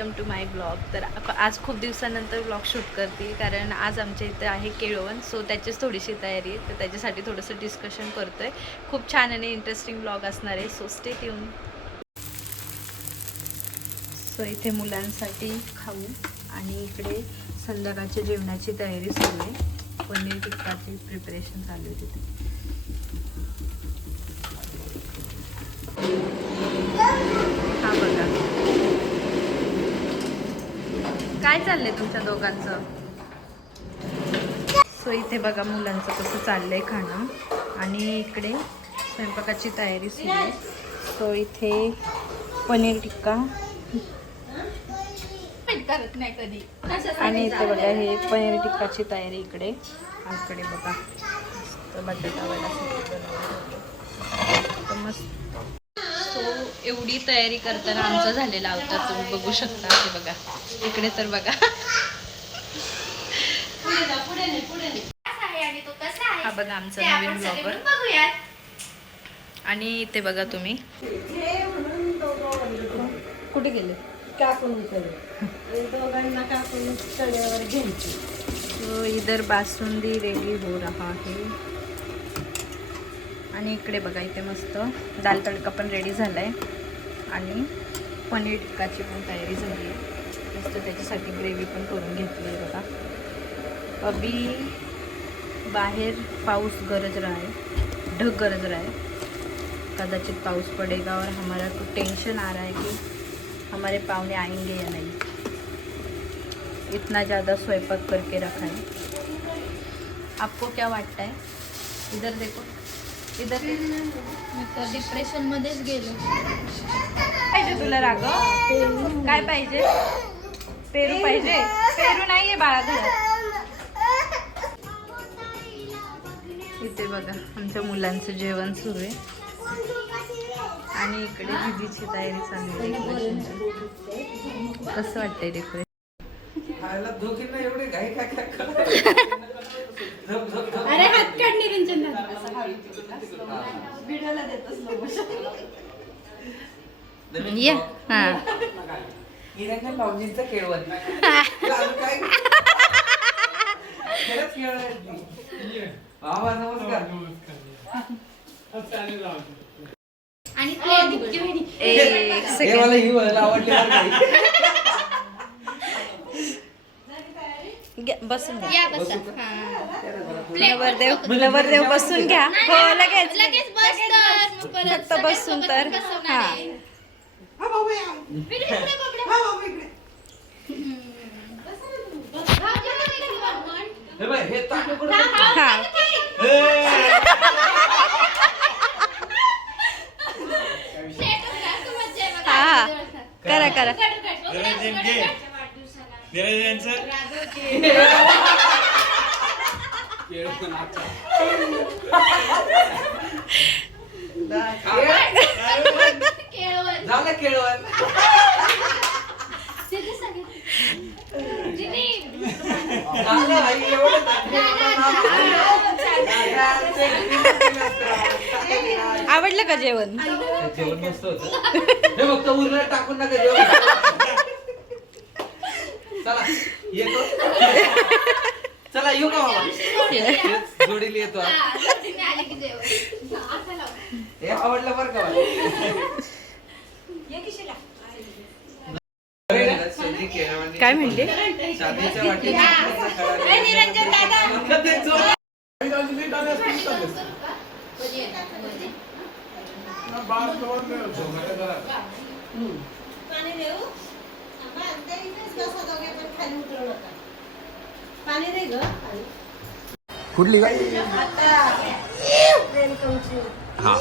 Welcome to my blog. तर आज खूप दिवसानंतर ब्लॉग शूट करते कारण आज आमच्या इथं आहे केळवण. सो त्याचीच थोडीशी तयारी आहे, तर त्याच्यासाठी थोडंसं डिस्कशन करतो आहे. खूप छान आणि इंटरेस्टिंग ब्लॉग असणार आहे, सो स्टे ट्यून. सो इथे मुलांसाठी खाऊ आणि इकडे संध्याकाळच्या जेवणाची तयारी सुरू आहे. पनीर टिक्काची प्रिपरेशन चालू आहे तिथे. हा बघा काय चाललंय तुमच्या दोघांचं. सो इथे बघा मुलांचं कसं चाललंय खाणं आणि इकडे स्वयंपाकाची तयारी सुरू आहे. सो इथे पनीर टिक्का करत नाही कधी आणि इथे बघा हे पनीर टिक्काची तयारी इकडे. इकडे बघा मस्त बटाटा वडा मस्त. सो एवढी तयारी करताना आमचा झालेला अवतार तुम्ही बघू शकता. हे बघा इकडे तर बघा हा बघा आमचा नवीन ब्लॉगर. आणि इथे बघा तुम्ही कुठे गेले तो इधर बासुंदी रेडी हो रहा है. आणि इकडे बघा इथे मस्त दाल तडका पण रेडी झालाय आणि पनीर टिक्काची पण तयारी झाली आहे. मस्त त्याच्यासाठी ग्रेव्ही पण करून घेतली आहे बघा. अभी बाहेर पाऊस गरज रहा है, ढग गरज रहा है. कदाचित पाऊस पड़ेगा और हमारा तो टेंशन आ रहा है कि हमारे पावने आएंगे या नहीं. इतना ज़्यादा स्वयंपाक करके रखा है. आपको क्या वाटता है? इधर देखो इधर. मी तर डिप्रेशन मध्येच गेलो. पाहिजे तुला राग? काय पाहिजे? पेरू पाहिजे? पेरू नाहीये बाळा घरात. इथे बघा आमच्या मुलांचं जेवण सुरू आहे आणि इकडे दीदीची तयारी चालू आहे डेकोरेशनची. कसं वाटतंय डेकोरेशन? अरे हात काढ निरंजन. ये हा निरंजन भाऊजींचं केळवण. बाबा नमस्कार. आणि एक सेकंड. मला ही वळण आवडली बरं का. बसून घ्या. या बसा. नवरदेव बसून घ्या. हो लगेच लगेच बस तर फक्त बसून तर हा. हा बाबू या. हा बाबू इकडे. हे बाय हे ताट उघड कर. हा हा करा करा. झालं केळवण. झालं आई एवढं आवडलं का जेवण? जेवण मस्त होतं. हे फक्त उरलं टाकून नका जेवण. चला येतो. चला येऊ का बाबा? जोडीला येतो. हे आवडलं बरं का मला. काय म्हणते? शादीच्या वाटेत कुठली काय हा